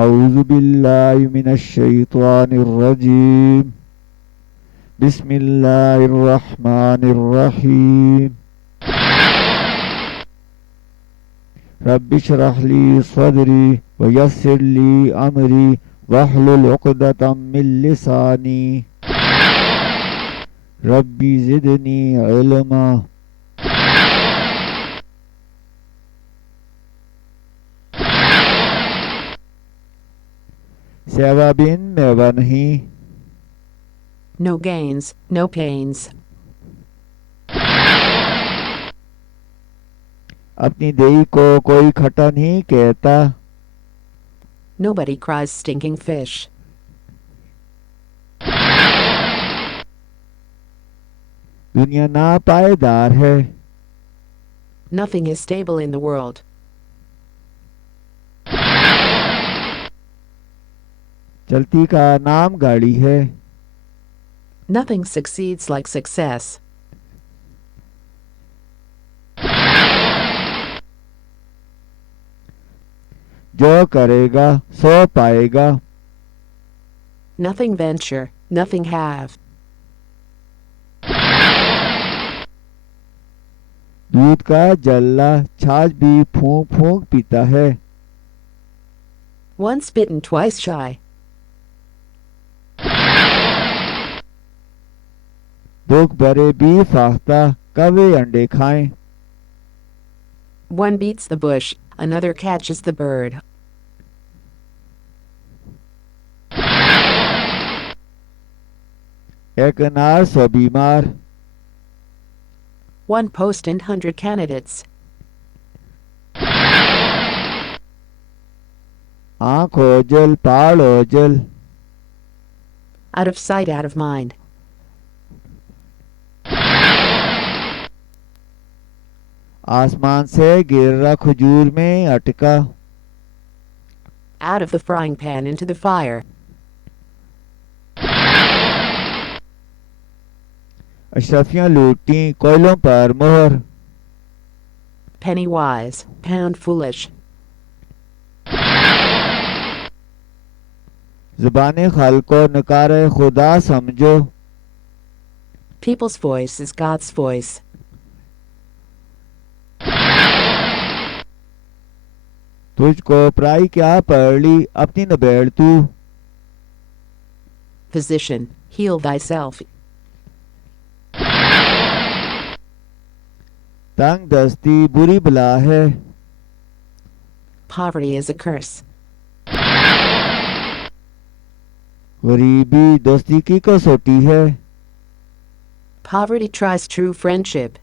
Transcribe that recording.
أعوذ بالله من الشيطان الرجيم بسم الله الرحمن الرحيم رب اشرح لي صدري ويسر لي أمري واحلل عقدة من لساني ربي زدني علما. सेवा बिन मेवा नहीं. No gains, no pains. अपनी देही को कोई खटा नहीं कहता. Nobody cries stinking fish. दुनिया ना पायदार है. Nothing is stable in the world. चलती का नाम गाड़ी है. Nothing succeeds like success. जो करेगा सो पाएगा. Nothing venture, nothing have. दूध का जल्ला छाछ भी फूंक फूंक पीता है. Once bitten, twice shy. दुख भरे भी फाख्ता कवे अंडे खाएं. One beats the bush, another catches the bird. एक अनार सौ बीमार. One post and 100 candidates. आँख ओझल पाड़ ओझल. Out of sight, out of mind. आसमान से गिर रहा खजूर में अटका. Out of the frying pan into the fire. अशरफियाँ लूटी कोयलों पर मोहर. Penny wise, pound foolish. ज़बान खल को नकारे खुदा समझो. People's voice is God's voice. तुझको पराई क्या पढ़ ली अपनी नबेड़ तू. Physician, heal thyself. तंग दस्ती बुरी बला है. Poverty is a curse. गरीबी दोस्ती की कसौटी है. Poverty tries true friendship.